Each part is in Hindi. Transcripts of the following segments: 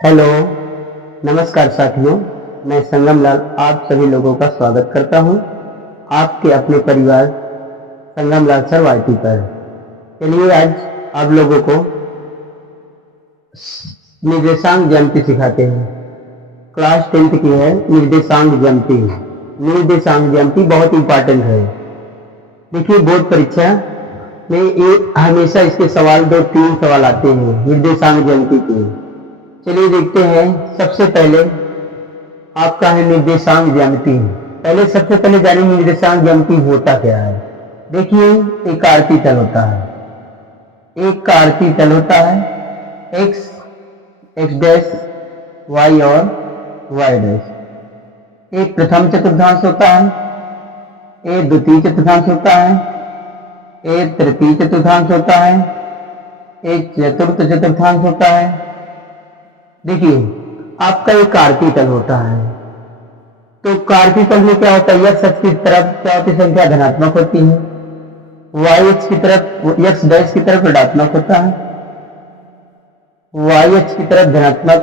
हेलो, नमस्कार साथियों। मैं संगम लाल आप सभी लोगों का स्वागत करता हूं आपके अपने परिवार संगम लाल सर वाईटी पर। चलिए आज आप लोगों को निर्देशांक ज्यामिति सिखाते हैं। क्लास 10th की है निर्देशांक ज्यामिति। निर्देशांक ज्यामिति बहुत इंपॉर्टेंट है। देखिए बोर्ड परीक्षा में ये हमेशा इसके सवाल 2-3 सवाल आते हैं निर्देशांक ज्यामिति के। चलिए देखते हैं। सबसे पहले आपका है निर्देशांक ज्यामिति। सबसे पहले जानेंगे निर्देशांक ज्यामिति होता क्या है। देखिए एक आरती तल होता है, एक आरती तल होता है x डैश y और y डैश। एक प्रथम चतुर्थांश होता है, एक द्वितीय चतुर्थांश होता है, एक तृतीय चतुर्थांश होता है, एक चतुर्थ चतुर्थांश होता है। देखिए आपका एक कार्तीय तल होता है, तो कार्तीय तल में क्या होता है, x अक्ष की तरफ क्या होती है, संख्या धनात्मक होती है, y अक्ष की तरफ x डैश की तरफ ऋणात्मक होता है, y अक्ष की तरफ धनात्मक,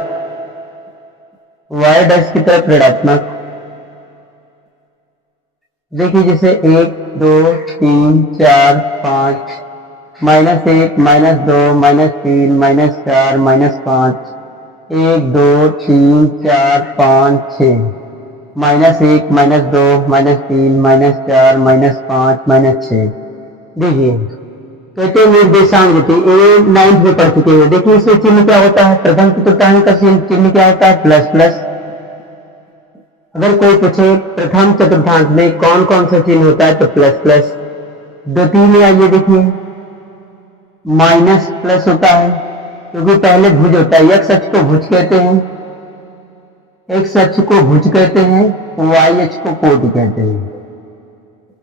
y डैश की तरफ ऋणात्मक। देखिए जैसे 1 2 3 4 5 -1 -2 -3 -4 -5 1 2 3 4 5 6 -1 -2 -3 -4 -5 -6। देखिए कहते हैं निर्देशांक होते ये 9th में पढ़ चुके हैं। देखिए इसमें चिन्ह क्या होता है, प्रथम चतुर्थांश का चिन्ह क्या होता है, प्लस प्लस। अगर कोई पूछे प्रथम चतुर्थांश में कौन कौन सा चिन्ह होता है तो प्लस प्लस। द्वितीय में आइए देखिए माइनस प्लस होता है, क्योंकि पहले भुज होता है। x अक्ष को भुज कहते हैं, x अक्ष को भुज कहते हैं, y अक्ष को कोटि कहते हैं,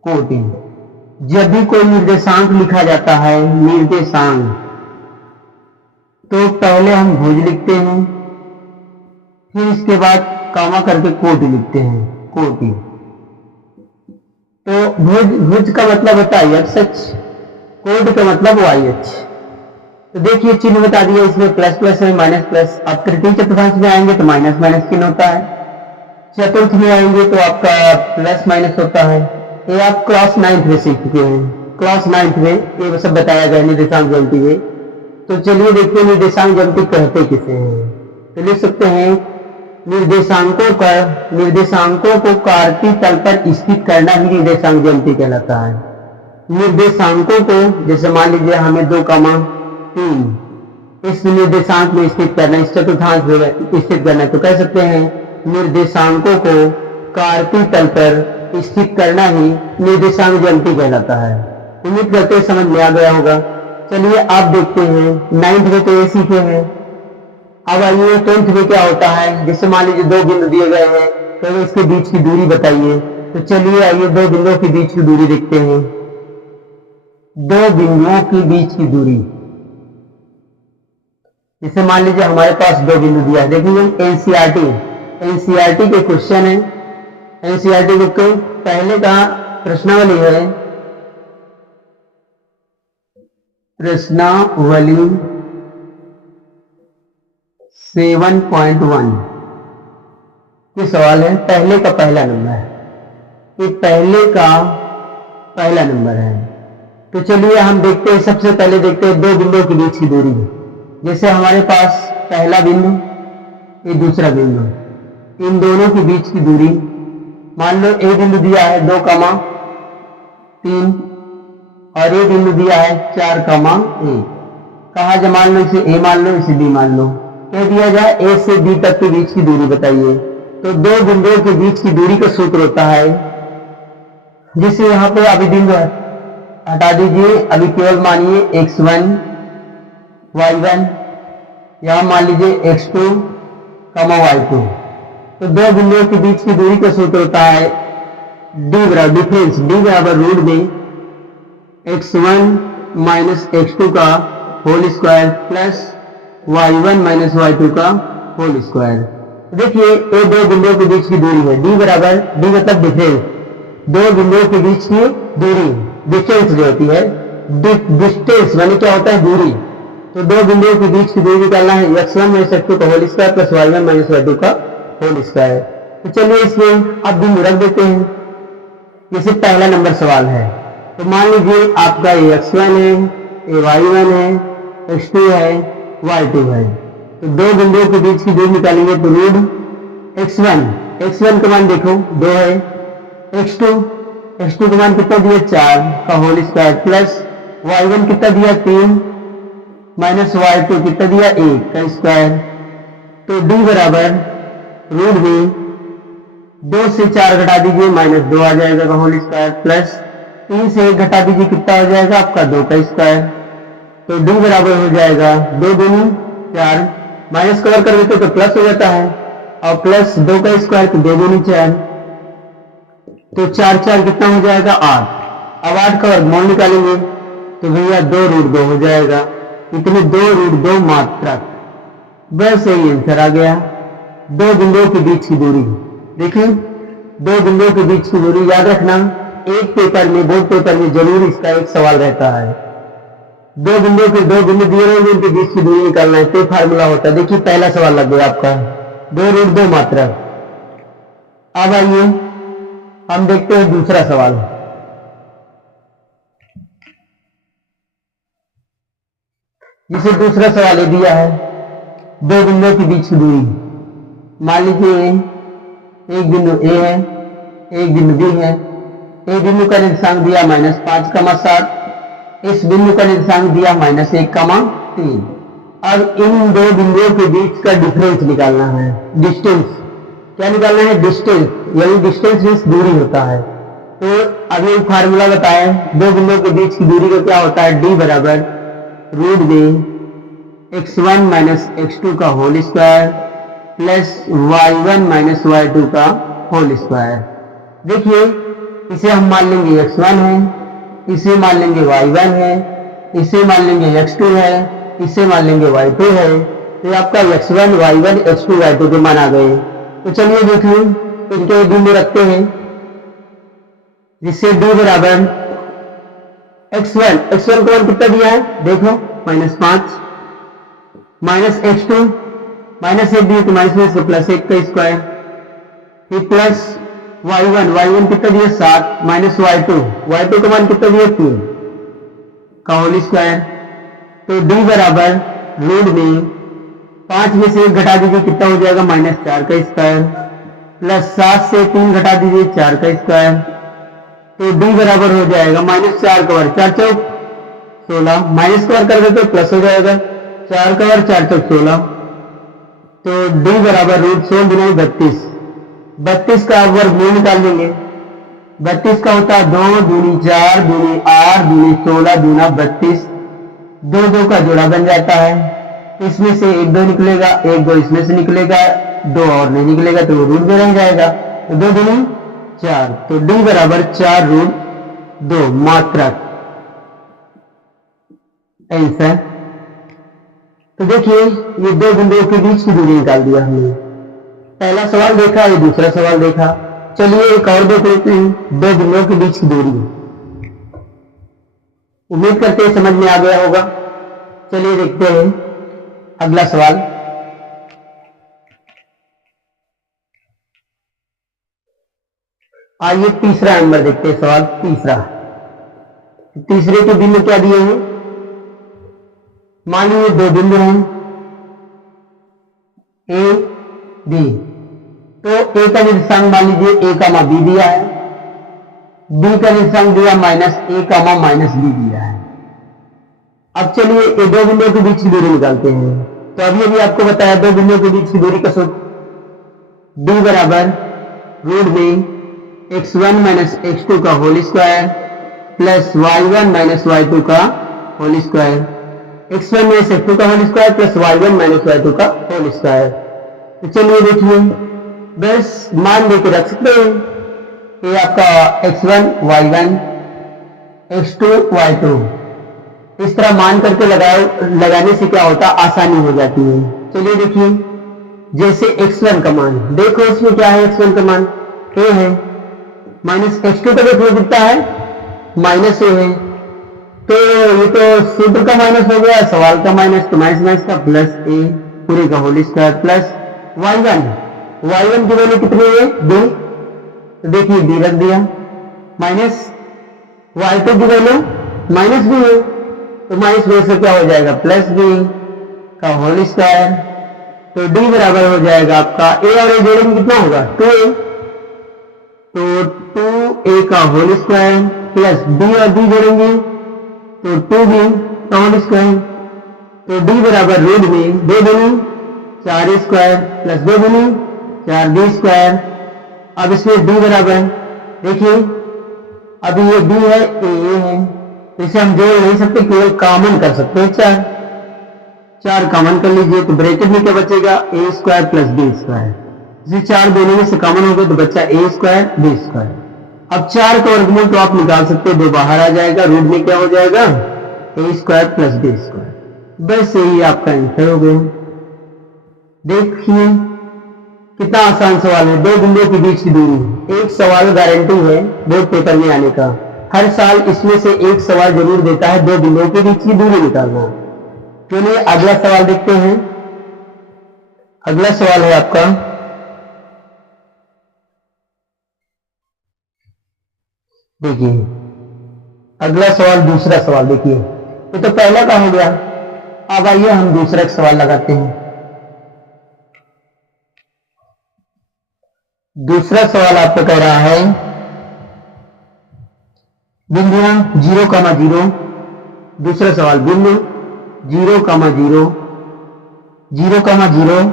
कोटि। जब भी कोई निर्देशांक लिखा जाता है, निर्देशांक, तो पहले हम भुज लिखते हैं, फिर इसके बाद कामा करके कोटि लिखते हैं, कोटि। तो भुज का मतलब होता है x अक्ष, कोटि का मतलब y अक्ष। तो देखिए चिन्ह बता दिया, इसमें प्लस प्लस है, माइनस प्लस। आप तृतीय चतुर्थांश में आएंगे तो माइनस माइनस चिन्ह होता है, चतुर्थ में आएंगे तो आपका प्लस माइनस होता है। ये आप क्लास 9th में सीख चुके हैं, क्लास 9th में ये सब बताया गया निर्देशांक ज्यामिति में। तो चलिए देखते हैं निर्देशांक ज्यामिति कहते किसे हैं। तो लिख सकते हैं निर्देशांकों को कार्तीय तल पर स्थित करना ही निर्देशांक ज्यामिति कहलाता है। निर्देशांकों को जैसे मान लीजिए हमें 2,3 इस निर्देशांक में स्थित करना, इस चतुर्थांश में स्थित करना, तो कह सकते हैं निर्देशांकों को कार्तीय तल पर स्थित करना ही निर्देशांक ज्यामिति कहलाता है। उम्मीद करते हैं समझ में आ गया होगा। चलिए आप देखते हैं 9th में तो ये सीखे हैं। अब आइए 10th में क्या होता है। जैसे मान लीजिए 2 बिंदु दिए गए हैं, तो इसके बीच की दूरी बताइए। तो चलिए आइए 2 बिंदुओं के बीच की दूरी देखते हैं। 2 बिंदुओं के बीच की दूरी, जैसे मान लीजिए हमारे पास 2 बिंदु दिया है। देखिए एनसीईआरटी के क्वेश्चन है, एनसीईआरटी बुक के पहले का प्रश्नावली है, प्रश्नावली 7.1 ये सवाल है, पहले का पहला नंबर है, ये पहले का पहला नंबर है। तो चलिए हम देखते हैं, सबसे पहले देखते हैं 2 बिंदुओं के बीच की दूरी। जैसे हमारे पास पहला बिंदु, ये दूसरा बिंदु, इन दोनों के बीच की दूरी, मान लो ए बिंदु दिया है 2,3 और ये बिंदु दिया है 4,1। कहा जा, मान लो इसे ए मान लो, इसे बी मान लो। कह दिया जाए ए से बी तक के बीच की दूरी बताइए। तो 2 बिंदुओं के बीच की दूरी का सूत्र होता है, जिसे यहाँ पे अभी बिंदु हटा दीजिए, अभी केवल मानिए x1 y1, यहां मान लीजिए x2, y2। तो 2 बिंदुओं के बीच की दूरी का सूत्र होता है d बराबर डिफरेंस, d बराबर रूट में x1 माइनस x2 का whole square plus y1 minus y2 का होल स्क्वायर। देखिए ये 2 बिंदुओं के बीच की दूरी है, d बराबर, d मतलब डिफरेंस, 2 बिंदुओं के बीच की दूरी, डिस्टेंस जो होती है, डिस्टेंस माने क्या होता है, दूरी। तो दो बिंदुओं के बीच की दूरी निकालना है x1 माइनस x2 का whole square plus y1 minus y2 का होल स्क्वायर। तो चलिए इसमें अब बिंदु रख देते हैं। जैसे पहला नंबर सवाल है, तो मान लीजिए आपका ये x1 है, ये y1 है, x2 है, y2 है। तो दो बिंदुओं के बीच की दूरी निकालेंगे तो रूट x1 का मान देखो 2 है, x2 का मान कितना दिया 4 का होल स्क्वायर प्लस y1 कितना दिया 3 माइनस y2 कितना दिया 1 का स्क्वायर। तो d बराबर रूट में 2 से 4 घटा दीजिए -2 आ जाएगा का होल स्क्वायर प्लस 3 से 1 घटा दीजिए कितना हो जाएगा आपका 2 का स्क्वायर। तो d बराबर हो जाएगा 2 दूनी 4, माइनस कवर कर देते तो प्लस हो जाता है और प्लस 2 का स्क्वायर तो 2 दूनी 4, तो 4 4 कितना हो जाएगा 8। अब 8 का वर्गमूल निकालेंगे तो भैया 2 रूट 2 हो जाएगा, इतने 2 रूट 2 मात्रक। बस यही आंसर आ गया। दो बिंदुओं के बीच की दूरी देखिए, दो बिंदुओं के बीच की दूरी याद रखना, एक पेपर में बोर्ड पेपर में जरूर इसका एक सवाल रहता है। दो बिंदु दिए रहेंगे उनके बीच की दूरी निकालना है, तो फार्मूला होता है। देखिए पहला सवाल लग गया आपका 2 रूट 2 मात्रक। अब आइए हम देखते हैं दूसरा सवाल। जिसे दूसरा सवाल ये दिया है, दो बिंदुओं के बीच की दूरी, मान लीजिए एक बिंदु ए है, एक बिंदु बी है। ए बिंदु का निर्देशांक दिया -5,7, इस बिंदु का निर्देशांक दिया -1,3। अब इन दो बिंदुओं के बीच का डिफरेंस निकालना है, डिस्टेंस। क्या निकालना है? डिस्टेंस, यानी डिस्टेंस मीन्स दूरी होता है। तो अभी फार्मूला बताएं, दो बिंदुओं के बीच की दूरी का क्या होता है? d बराबर रूट में x1 माइनस x2 का whole square plus y1 minus y2 का होल स्क्वायर। देखिए इसे हम मान लेंगे x1 है, इसे मान लेंगे y1 है, इसे मान लेंगे x2 है, इसे मान लेंगे y2 है। तो आपका x1 y1 x2 y2 के मान आ गए। तो चलिए देखिए इनके बिंदु रखते हैं, जिससे d बराबर x1 का मान कितना दिया है देखो -5, माइनस x2 -1 दिए तो -1 से प्लस 1 का स्क्वायर, फिर प्लस y1 कितना दिया 7 माइनस y2 का मान कितना दिया 3 का होल स्क्वायर। तो d बराबर रूट में 5 में से 1 घटा दीजिए कितना हो जाएगा -4 का स्क्वायर, प्लस 7 से 3 घटा दीजिए 4 का स्क्वायर। तो d बराबर हो जाएगा -4 का वर्ग 4 चौक 16, माइनस का वर्ग कर देते प्लस हो जाएगा 4 का वर्ग 4 चौक 16। तो d बराबर रूट 16 गुना 32, 32 का वर्गमूल निकाल लेंगे। 32 का होता है 2 दूनी 4 दूनी 8 दूनी 16 दूना 32, 2 का जोड़ा बन जाता है। इसमें से 1 2 निकलेगा, 1 2 इसमें से निकलेगा, 2 और नहीं निकलेगा तो वो रूट में रह जाएगा। तो 2 दूनी 4, तो d बराबर 4 रूट 2 मात्रक आंसर। तो देखिए ये दो बिंदुओं के बीच की दूरी निकाल दिया हमने। पहला सवाल देखा, ये दूसरा सवाल देखा। चलिए एक और देख लेते हैं, दो बिंदुओं के बीच की दूरी। उम्मीद करते हैं समझ में आ गया होगा। चलिए देखते हैं अगला सवाल। आइए तीसरा नंबर देखते हैं, सवाल तीसरे के बिंदु क्या दिए हैं? मान लीजिए दो बिंदु हैं ए बी, तो ए का निर्देशांक मान लीजिए a, b दिया है, b का निर्देशांक दिया -a, -b दिया है। अब चलिए ये दो बिंदुओं के बीच की दूरी निकालते हैं। तो अभी आपको बताया दो बिंदुओं के बीच की दूरी का सूत्र d बराबर रूट में x1 माइनस x2 का whole square plus y1 minus y2 का whole square, x1 minus x2 का whole square plus y1 minus y2 का होल स्क्वायर। तो चलिए देखिए बस मान देके रख सकते हैं, ये आपका x1 y1 x2 y2, इस तरह मान करके लगाने से क्या होता है, आसानी हो जाती है। चलिए देखिए जैसे x1 का मान देखो, इसमें क्या है, x1 का मान a है, माइनस x2 का देखो कितना है -a है, तो ये तो सूत्र का माइनस हो गया, सवाल का माइनस, तो माइनस माइनस का प्लस ए पूरे का होल स्क्वायर प्लस y1 की वैल्यू कितनी है 2, तो देखिए b रख दिया, माइनस y2 की वैल्यू माइनस b है, तो माइनस 2 से क्या हो जाएगा प्लस b का होल स्क्वायर, तो d बराबर हो जाएगा आपका a और a जोड़ेंगे कितना होगा 2a, तो 2a का होल स्क्वायर प्लस b और b जोड़ेंगे तो 2b का होल स्क्वायर, तो d बराबर रूट में 2 दूनी 4 स्क्वायर प्लस 2 दूनी 4b स्क्वायर। अब इसमें d बराबर देखिए अभी ये b है a है, इसे हम जोड़ नहीं सकते, केवल कॉमन कर सकते हैं, 4 कॉमन कर लीजिए, तो ब्रैकेट में क्या बचेगा a square plus b square, इसे 4 दोनों में से कॉमन हो गए तो बच्चा a स्क्वायर b स्क्वायर। अब 4 का वर्गमूल तो आप निकाल सकते हैं, 2 बाहर आ जाएगा, रूट में क्या हो जाएगा a square plus b square, बस यही आपका आंसर हो गया। देखिए कितना आसान सवाल है, 2 बिंदुओं के बीच की दूरी, एक सवाल गारंटी है बोर्ड पेपर में आने का, हर साल इसमें से एक सवाल जरूर देता है 2 बिंदुओं के बीच की दूरी निकालना। चलिए अगला सवाल देखते हैं। अगला सवाल है आपका देखिए, अगला सवाल दूसरा सवाल देखिए, ये तो पहला का हो गया, अब आइए हम दूसरा सवाल लगाते हैं। दूसरा सवाल आपको कह रहा है बिंदुओं 0,0, दूसरा सवाल बिंदु 0,0, 0,0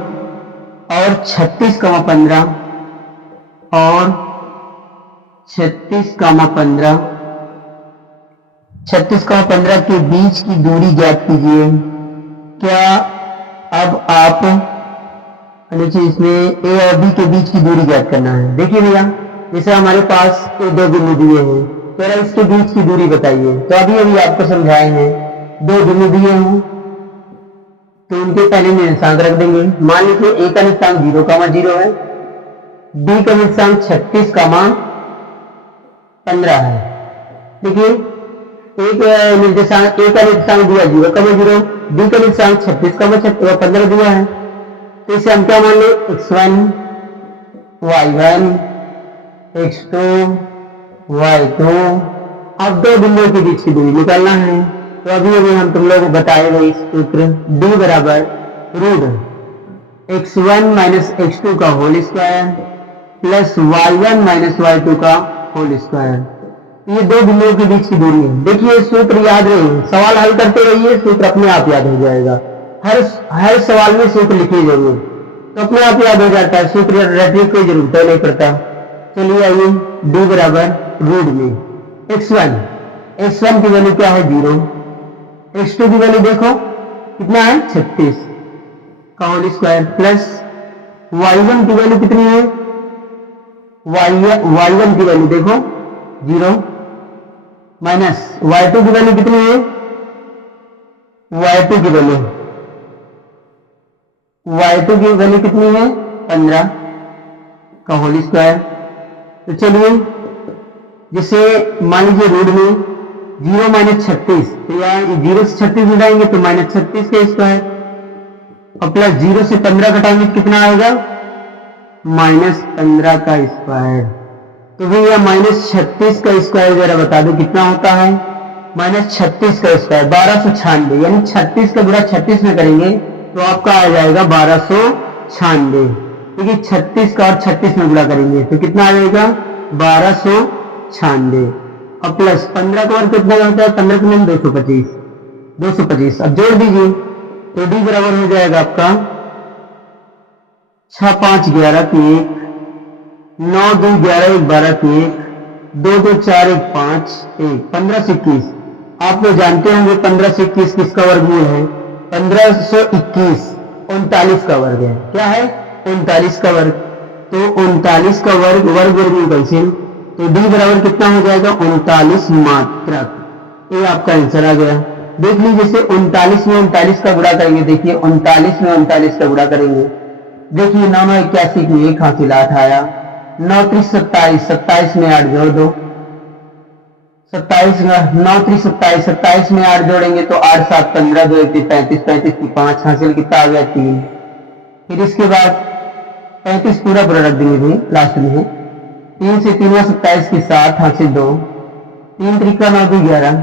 और 36,15 और 36,15, 36,15 के बीच की दूरी ज्ञात कीजिए। क्या अब आप नीचे इसमें a और b के बीच की दूरी ज्ञात करना है। देखिए भैया जैसे हमारे पास ये 2 बिंदु दिए हैं, तो इसके बीच की दूरी बताइए, तो अभी अभी आपको समझाए हैं 2 बिंदु दिए हैं, तो उनके पहले निर्देशांक रख देंगे। मान लीजिए a का निर्देशांक 0,0 है, b का निर्देशांक 36,15 है। देखिए एक निर्देशांक a का निर्देशांक दिया 0,0, b का निर्देशांक 36,15 दिया है, तो इसे हम क्या मान ले x1 y1 x2 y2। अब 2 बिंदुओं के बीच की दूरी निकालना है, तो अभी अभी हम तुम लोग बताए गए सूत्र d बराबर रूट x1 माइनस x2 का whole square plus y1 minus y2 का होल स्क्वायर, ये 2 बिंदुओं के बीच की दूरी है। देखिए सूत्र याद रहे, सवाल हल करते रहिए, सूत्र अपने आप याद हो जाएगा, हर सवाल में सूत्र लिखिए जरूर, तो अपने आप याद हो जाता है, सूत्र रटने की जरूरत नहीं पड़ता। चलिए आइए d बराबर रूट में x1 की वैल्यू क्या है 0, x2 की वैल्यू देखो कितना है 36 का होल स्क्वायर प्लस y1 की वैल्यू कितनी है, y1 की वैल्यू देखो 0 माइनस y2 की वैल्यू कितनी है, y2 की वैल्यू कितनी है 15 का होल स्क्वायर। तो चलिए जैसे मान लीजिए रूट में 0 माइनस 36, तो यहाँ 0 से 36 मिलाएंगे तो माइनस 36 का स्क्वायर, और प्लस 0 से 15 घटाएंगे कितना आएगा माइनस 15 का स्क्वायर। तो भैया माइनस 36 का स्क्वायर जरा बता दो कितना होता है, माइनस 36 का स्क्वायर 1296, यानी 36 का गुणा 36 में करेंगे तो आपका आ जाएगा 1296, क्योंकि 36 का और 36 में गुणा करेंगे तो कितना आ जाएगा 1296, और प्लस 15 का वर्ग कितना होता है 15 के में 225, अब जोड़ दीजिए तो d बराबर हो जाएगा आपका 6 5 11 की 1, 9 2 11 1 12 की 1, 2 2 4 1 5 1, 15 से 21। आप लोग जानते होंगे 15 से 21 किसका वर्गमूल है, 1521 39 का वर्ग है। क्या है 39 का वर्ग, तो 39 का वर्ग वर्गमूल कैंसिल, तो d बराबर कितना हो जाएगा 39 मात्रक, ये आपका आंसर आ गया। देख लीजिए जैसे 39 में 39 का गुणा करेंगे, देखिए 39 में 39 का गुणा करेंगे, देखिए 9 9 81 में 1 हासिल 8 आया, 9 30 27, 27 में 8 जोड़ दो 27 9 3 27, 27 में 8 जोड़ेंगे तो 8 7 15, 2 1 35, 35 की 5 हासिल, कितना आ गया 3। फिर इसके बाद 35 पूरा पूरा रख देंगे भाई, लास्ट में है 3 से 3 27 की 7 हासिल 2, 3 त्रिका 9 2 11,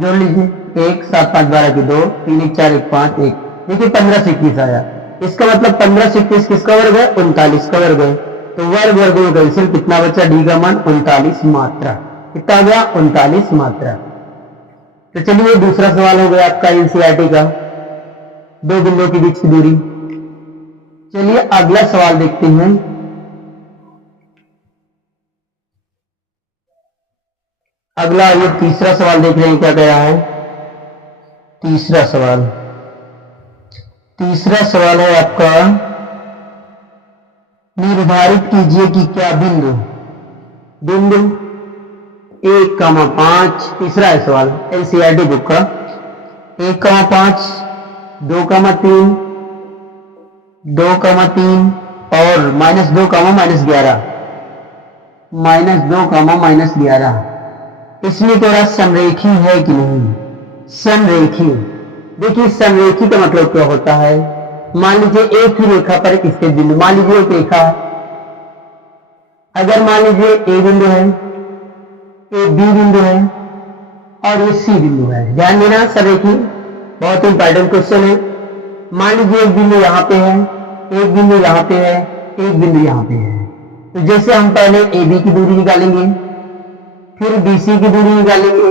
जोड़ लीजिए 1 7 5 12 की 2, 3 1 4 1 5 1। देखिए 15 से 21 आया, इसका मतलब 15 से 21 किसका वर्ग है, 39 का वर्ग है। तो वर्ग वर्ग में कैंसिल, कितना बचा, डी का मान 39 मात्रा, कितना आ गया 39 मात्रा। तो चलिए दूसरा सवाल हो गया आपका एनसीईआरटी का, दो बिंदुओं के बीच की दूरी। चलिए अगला सवाल देखते हैं। अगला ये तीसरा सवाल देख रहे हैं, क्या कह रहा है तीसरा सवाल। तीसरा सवाल है आपका, निर्धारित कीजिए कि क्या बिंदु 1,5, तीसरा है सवाल एनसीईआरटी बुक का, 1,5, 2,3, 2,3 और -2, -11, -2, -11। इसमें थोड़ा संरेखी है कि नहीं, संरेखी। देखिए संरेखी का मतलब क्या होता है, मान लीजिए एक ही रेखा पर स्थित बिंदु, मान लीजिए एक रेखा, अगर मान लीजिए ए बिंदु है, ए बी बिंदु है और ये सी बिंदु है। ध्यान देना, संरेखी बहुत इंपॉर्टेंट क्वेश्चन है। मान लीजिए एक बिंदु यहाँ पे है, एक बिंदु यहाँ पे है, एक बिंदु यहाँ पे है। तो जैसे हम पहले ए बी की दूरी निकालेंगे, फिर बी सी की दूरी निकालेंगे,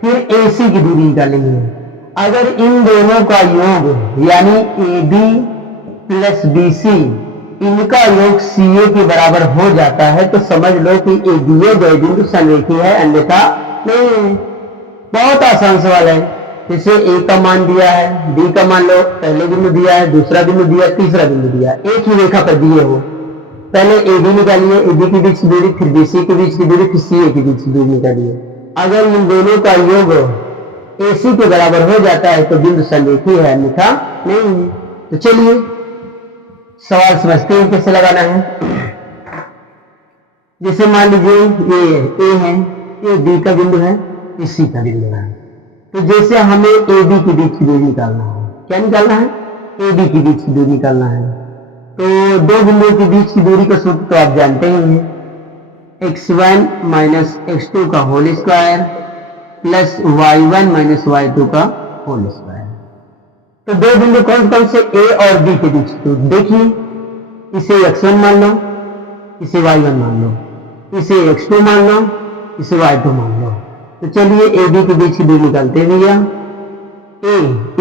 फिर ए सी की दूरी निकालेंगे। अगर इन दोनों का योग यानी A B plus B C, इनका योग सी ए के बराबर हो जाता है तो समझ लो कि ए दिए गए बिंदु संरेखी है, अन्यथा नहीं है। बहुत आसान सवाल है। जैसे ए का मान दिया है, बी का मान लो, पहले बिंदु दिया है, दूसरा बिंदु दिया, तीसरा बिंदु दिया, एक ही रेखा पर दिए हो। पहले ए बी निकालिए, ए बी के बीच की दूरी, फिर बी सी के बीच की दूरी, फिर सी ए के बीच की दूरी निकालिए। अगर इन दोनों का योग ए सी के बराबर हो जाता है तो बिंदु संरेखी है, अन्यथा नहीं है। तो चलिए सवाल समझते हैं कैसे लगाना है। जैसे मान लीजिए ये ए है, ये बी का बिंदु है, ये सी का बिंदु है। तो जैसे हमें ए बी के बीच की दूरी निकालना है, क्या निकालना है, ए बी के बीच की दूरी निकालना है। तो दो बिंदुओं के बीच की दूरी का सूत्र तो आप जानते ही हैं, x1 माइनस x2 का whole square plus y1 minus y2 का होल स्क्वायर। तो दो बिंदु कौन कौन से, ए और बी के बीच की दूरी। देखिए इसे x1 मान लो, इसे y1 मान लो, इसे x2 मान लो, इसे y2 मान लो। तो चलिए ए बी के बीच की दूरी निकालते हैं भैया। ए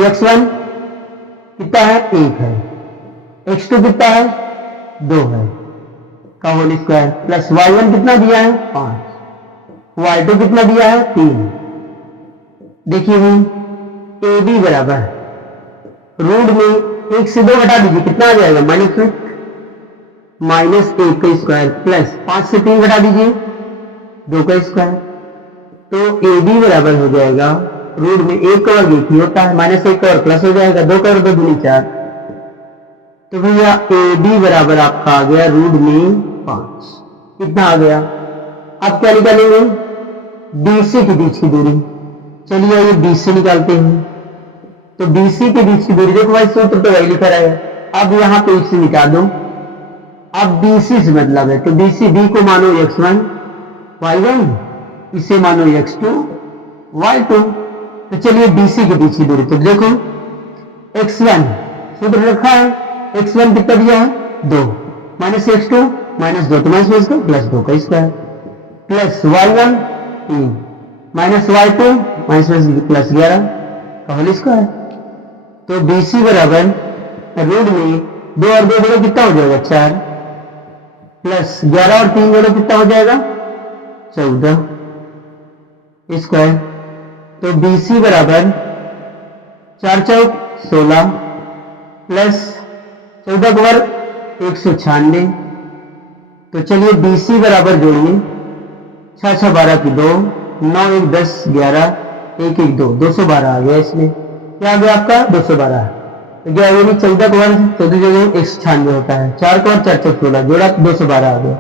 x1 कितना है, 1 है, x2 कितना है, 2 है का होल स्क्वायर प्लस y1 कितना दिया है, 5, y2 कितना दिया है, 3। देखिए भाई ए बी बराबर रूट में 1 से 2 घटा दीजिए, कितना आ जाएगा, -1 का स्क्वायर प्लस 5 से 3 घटा दीजिए, 2 का स्क्वायर। तो ए बी बराबर हो जाएगा रूट में 1 का वर्ग 1 ही होता है, -1 का और प्लस हो जाएगा, 2 का और 2 दूनी 4। तो भैया ए बी बराबर आपका आ गया रूट में 5। कितना आ गया। अब क्या निकालेंगे, बी सी के बीच की दूरी। चलिए ये बी सी निकालते हैं। तो बी सी के बीच की दूरी, देखो भाई सूत्र तो वही लिखा रहेगा, अब यहां पे x मिटा दो। अब बी सी से मतलब है, तो बी सी, बी को मानो x1 y1, इसे मानो x2 y2। तो चलिए बी सी के बीच की दूरी, तो देखो x1 सूत्र रखा है, x1 कितना दिया है, 2 माइनस x2 -2, तो माइनस का प्लस 2 का square plus y1 3 minus y2 minus plus 11 का होल स्क्वायर। तो बी सी बराबर रूट में 2 और 2 जोड़ो कितना हो जाएगा, 4 प्लस 11 और 3 जोड़ो कितना हो जाएगा, 14 स्क्वायर। तो बी सी बराबर 4 चौक 16 प्लस 14 का वर्ग 196। तो चलिए बी सी बराबर जोड़िए, 6 6 12 की 2, 9 1 10 11 1 1 2, 212 आ गया। इसमें क्या आ गया आपका, 212। तो क्या यानी 14 का वर्ग 14 जगह 196 होता है, 4 का वर्ग 4 4 16 जोड़ा 212 आ गया।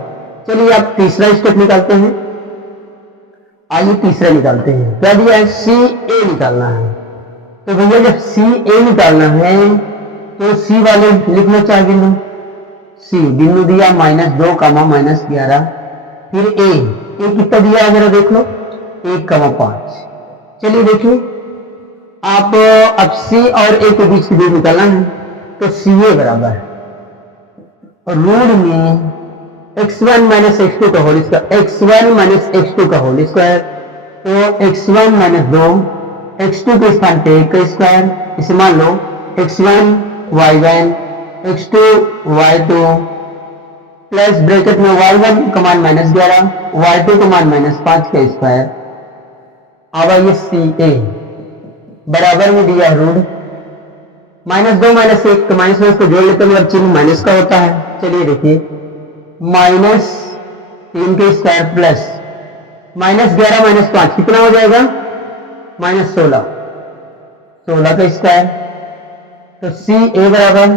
चलिए आप तीसरा स्टेप निकालते हैं। आइए तीसरा निकालते हैं। क्या दिया है? सी ए निकालना है। तो भैया जब सी ए निकालना है तो सी वाले लिख लो चार बिंदु। सी बिंदु दिया -2 कामा -11। फिर ए कितना दिया है जरा देख लो, 1,5। चलिए देखिए, आप अब सी और ए के बीच की दूरी निकालना है। तो सी ए बराबर रूट में x1 माइनस x2 का whole square, x1 minus x2 का होल स्क्वायर। तो x1 माइनस 2 x2 के स्थान पे 1 का स्क्वायर, इसे मान लो x1 y1 x2 y2 plus bracket में y1 का मान -11 y2 का मान -5 का स्क्वायर। अब आइए सी ए बराबर में दिया रूट -2 -1 तो माइनस में इसको जोड़ लेते हैं, मतलब चिन्ह माइनस का होता है। चलिए देखिए, -3 के स्क्वायर प्लस -11 -5 कितना हो जाएगा? -16 का स्क्वायर। तो सी ए बराबर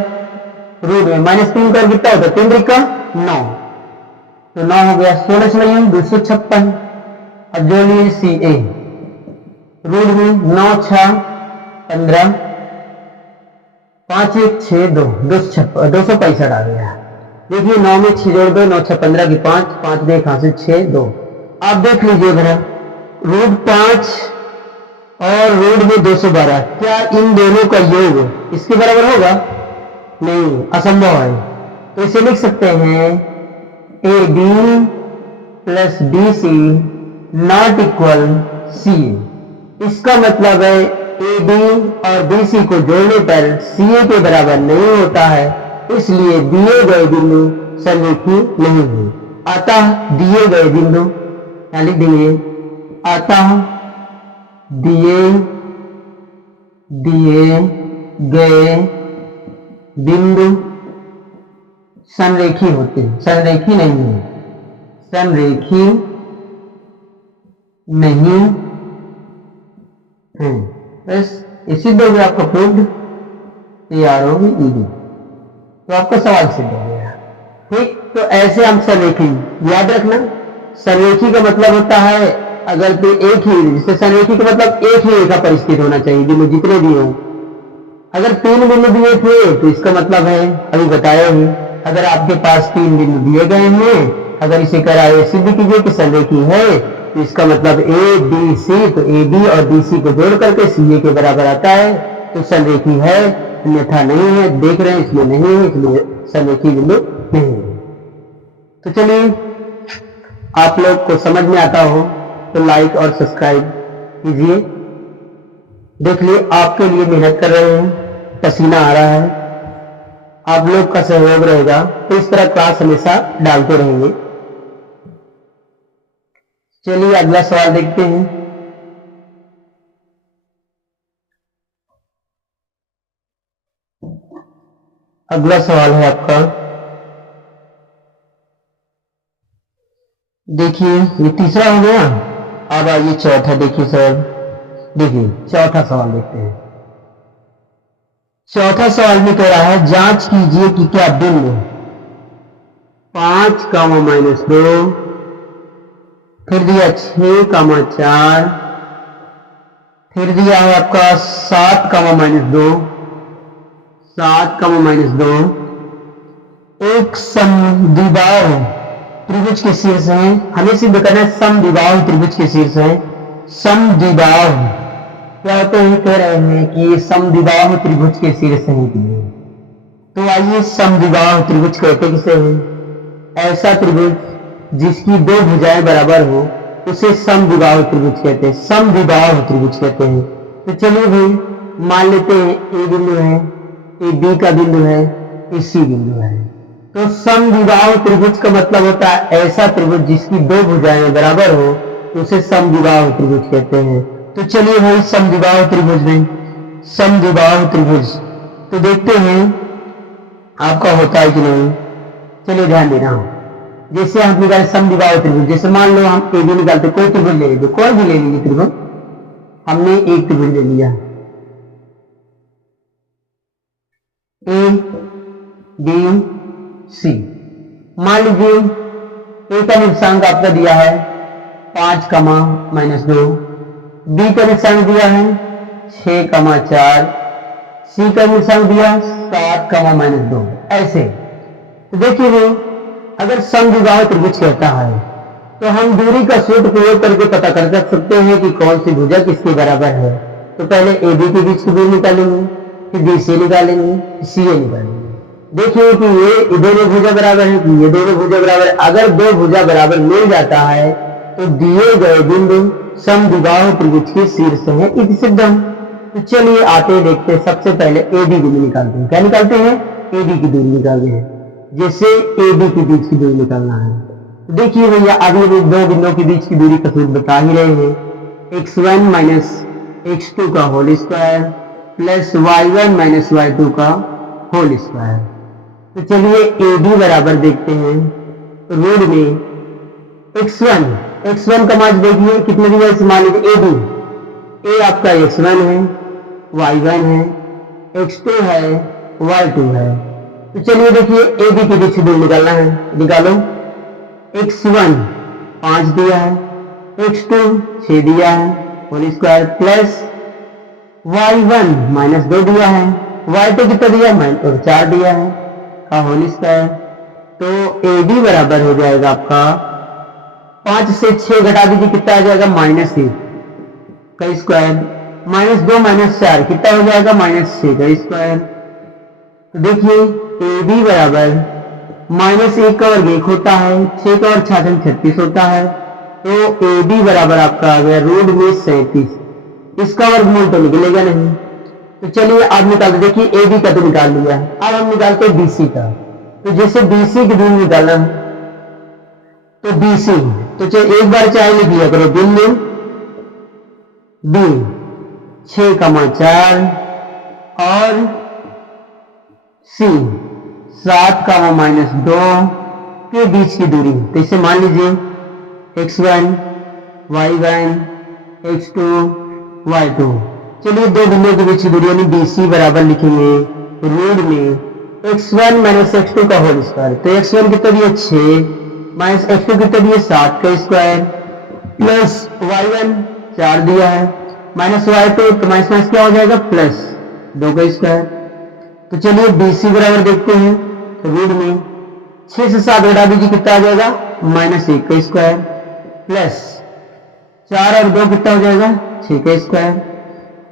रूट में -3 का कितना होता है? 3 त्रिका 9, तो 9 हो गया। 16 से नहीं 256। अब जोड़ लिए सी ए रूट में 9 6 15 5 1 6 2 265 आ गया। देखिए 9 में 6 जोड़ दो, 9 6 15 की 5 5 देख हाथ से 6 2। आप देख लीजिए जरा, रूट 5 और रूट में 212, क्या इन दोनों का योग इसके बराबर होगा? नहीं, असंभव है। तो इसे लिख सकते हैं A B plus B C not equal C. इसका मतलब है ए बी और बी सी को जोड़ने पर सी ए के बराबर नहीं होता है, इसलिए दिए गए बिंदु समरेखी नहीं है। अतः दिए गए बिंदु क्या लिख देंगे? अतः दिए गए बिंदु समरेखी होते हैं, समरेखी नहीं है, समरेखी नहीं है। बस इसी दो में आपका प्रूव्ड तैयार होगी ईडी। तो आपका सवाल सिद्ध हो गया। ठीक, तो ऐसे हम समरेखी याद रखना। समरेखी का मतलब होता है अगर तो एक ही, जिससे समरेखी का मतलब एक ही रेखा पर स्थित होना चाहिए, बिंदु जितने दिए हो। अगर 3 बिंदु दिए थे तो इसका मतलब है अभी बताया ही, अगर आपके पास 3 बिंदु दिए गए हैं, अगर इसे कराए सिद्ध कीजिए कि समरेखी है, तो इसका मतलब ए बी सी, तो ए बी और बी सी को जोड़ करके सी ए के बराबर आता है, तो समरेखी है। अन्यथा नहीं है, देख रहे हैं इसमें नहीं है, इसलिए समरेखी बिंदु नहीं है। तो चलिए, आप लोग को समझ में आता हो तो लाइक और सब्सक्राइब कीजिए। देख लिए, आपके लिए मेहनत कर रहे हैं, पसीना आ रहा है, आप लोग का सहयोग रहेगा तो इस तरह क्लास हमेशा डालते रहेंगे। चलिए अगला सवाल देखते हैं। अगला सवाल है आपका, देखिए ये तीसरा हो गया। अब आइए चौथा देखिए सर, देखिए चौथा सवाल देखते हैं। चौथा सवाल में कह रहा है जांच कीजिए कि क्या बिंदु 5, -2, फिर दिया 6, 4, फिर दिया है आपका 7, -2, 7, -2 एक समद्विबाहु त्रिभुज के शीर्ष है। हमें सिद्ध करना है समद्विबाहु त्रिभुज के शीर्ष है। समद्विबाहु क्या होते हैं? कह रहे हैं कि ये समद्विबाहु त्रिभुज के शीर्ष है। तो आइए, समद्विबाहु त्रिभुज कहते किसे हैं? ऐसा त्रिभुज जिसकी 2 भुजाएं बराबर हो उसे समद्विबाहु त्रिभुज कहते हैं, समद्विबाहु त्रिभुज कहते हैं। तो चलिए भाई, मान लेते हैं ए बिंदु है, ए बी का बिंदु है, ए सी बिंदु है। तो समद्विबाहु त्रिभुज का मतलब होता है ऐसा त्रिभुज जिसकी 2 भुजाएं बराबर हो उसे समद्विबाहु त्रिभुज कहते हैं। तो चलिए भाई, समद्विबाहु त्रिभुज में समद्विबाहु त्रिभुज तो देखते हैं आपका होता है कि नहीं। चलिए ध्यान देना हो, जैसे हम निकाले समद्विबाहु त्रिभुज, जैसे मान लो हम ए बी निकालते, कोई त्रिभुज ले लीजिए, कोई भी ले लीजिए त्रिभुज, हमने एक त्रिभुज ले लिया ए बी सी। मान लीजिए ए का निर्देशांक आपका दिया है 5 कमा -2, बी का निशान दिया है 6 कमा 4, सी का निशान दिया 7 कमा -2। ऐसे तो देखिए भाई, अगर समद्विबाहु त्रिभुज कहता है तो हम दूरी का सूत्र प्रयोग करके पता कर सकते हैं कि कौन सी भुजा किसके बराबर है। तो पहले ए बी के बीच की दूरी निकालेंगे, फिर बी सी निकालेंगे, सी ए निकालेंगे। देखिए कि ये दोनों भुजा बराबर है, कि ये दोनों भुजा बराबर। अगर दो भुजा बराबर मिल जाता है तो दिए गए बिंदु समद्विबाहु त्रिभुज के शीर्ष है, इति सिद्धम। तो चलिए आते देखते हैं। सबसे पहले ए बी की दूरी निकालते हैं। क्या निकालते हैं? ए बी की दूरी निकालते हैं। जैसे ए बी के बीच की दूरी निकालना है, देखिए भैया अभी भी दो बिंदुओं के बीच की दूरी का सूत्र बता ही रहे हैं, x1 माइनस x2 का whole square plus y1 minus y2 का होल स्क्वायर। तो चलिए ए बी बराबर देखते हैं। रूट में x1 का मान देखिए कितने दिया, मान लीजिए ए बी, ए आपका x1 है, y1 है, x2 है, y2 है। तो चलिए देखिए ए बी के बीच की दूरी निकालना है, निकालो। x1 5 दिया है, x2 6 दिया है होल स्क्वायर प्लस y1 -2 दिया है, y2 कितना दिया है 4 दिया है का होल स्क्वायर। तो ए बी बराबर हो जाएगा आपका 5 से 6 घटा दीजिए, कितना आ जाएगा -1 का स्क्वायर, -2 -4 कितना हो जाएगा -6 का स्क्वायर। तो देखिए ए बी बराबर -1 का वर्ग 1 होता है, 6 का वर्ग 36 होता है। तो ए बी बराबर आपका आ गया रूट में 37। इसका वर्गमूल तो निकलेगा नहीं। तो चलिए आप निकालते, देखिए ए बी का तो निकाल लिया, अब हम निकालते हैं बी सी का। तो जैसे बी सी की दूरी निकालना है तो बी सी, तो चलिए एक बार चाहे लिख लिया करो, बिंदु बी 6,4 और सी 7,-2 के बीच की दूरी। तो इसे मान लीजिए x1 y1 x2 y2। चलिए दो बिंदुओं के बीच की दूरी यानी BC बराबर लिखेंगे रूट में x1 माइनस x2 का होल स्क्वायर। तो x1 कितना दिया 6 माइनस x2 कितना दिया 7 का स्क्वायर प्लस y1 4 दिया है माइनस y2, तो माइनस माइनस क्या हो जाएगा प्लस 2 का स्क्वायर। तो चलिए BC बराबर देखते हैं। तो रूट में 6 से 7 घटा दीजिए, कितना आ जाएगा -1 का स्क्वायर प्लस 4 और 2 कितना हो जाएगा 6 का स्क्वायर।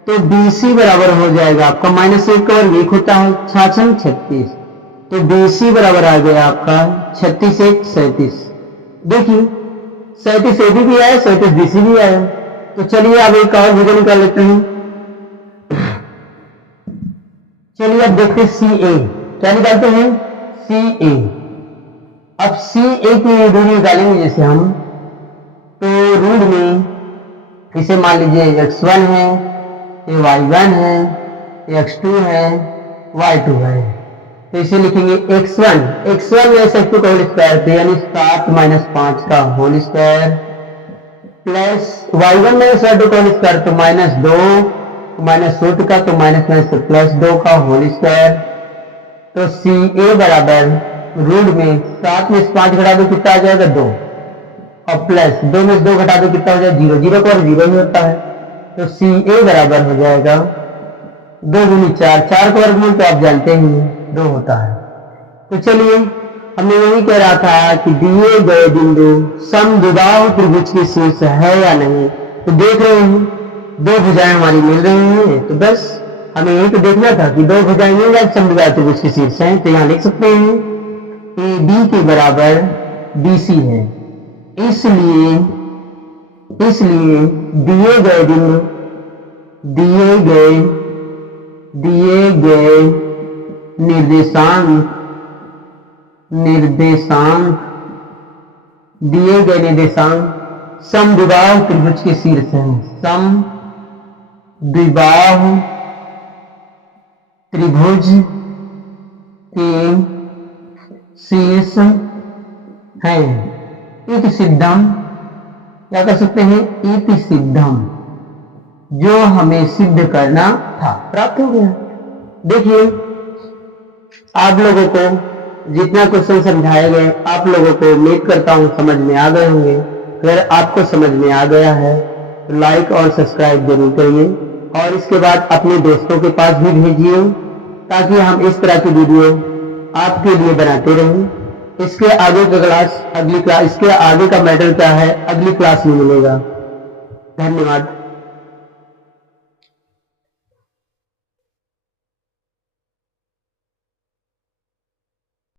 तो BC बराबर हो जाएगा आपका -1 का वर्ग 1 होता है 36। तो BC बराबर आ गया आपका 36 1 37। देखिए 37 AB भी आया 37 BC भी आया। तो चलिए अब एक और भुजा निकाल लेते हैं। चलिए अब देखते हैं CA, क्या निकालते हैं CA। अब CA की दूरी निकालेंगे जैसे हम, तो रूट में इसे मान लीजिए x1 है, ये y1 है, ये x2 है, y2 है। तो इसे लिखेंगे x1 माइनस x2 का होल स्क्वायर, यानी 7 - 5 का whole square plus y1 minus y2 का होल स्क्वायर, तो -2 -8 का, तो माइनस से प्लस 2 का होल स्क्वायर। तो CA बराबर रूट में 7 में से 5 घटा दो कितना आ जाएगा 2 और प्लस 2 में से 2 घटा दो कितना हो जाएगा 0, 0 का 0 ही होता है। तो CA बराबर हो जाएगा 2 गुनी 4, 4 का वर्गमूल तो आप जानते ही 2 होता है। तो चलिए हमने यही कह रहा था कि दिए गए बिंदु समद्विबाहु त्रिभुज के शीर्ष है या नहीं। तो देख रहे हैं दो भुजाएं हमारी मिल रही हैं, तो बस हमें यही तो देखना था कि दो भुजाएं मिल जाए समद्विबाहु त्रिभुज के शीर्ष हैं। तो यहाँ लिख सकते हैं AB के बराबर BC है, इसलिए दिए गए बिंदु दिए गए निर्देशांक समद्विबाहु त्रिभुज के शीर्ष हैं, समद्विबाहु त्रिभुज के शीर्ष हैं। इति सिद्धम, क्या कर सकते हैं इति सिद्धम, जो हमें सिद्ध करना था प्राप्त हो गया। देखिए आप लोगों को जितना क्वेश्चन समझाए गए, आप लोगों को उम्मीद करता हूं समझ में आ गए होंगे। अगर आपको समझ में आ गया है तो लाइक और सब्सक्राइब जरूर करिए और इसके बाद अपने दोस्तों के पास भी भेजिए ताकि हम इस तरह की वीडियो आपके लिए बनाते रहें। इसके आगे का क्लास इसके आगे का मैटर क्या है अगली क्लास में मिलेगा। धन्यवाद।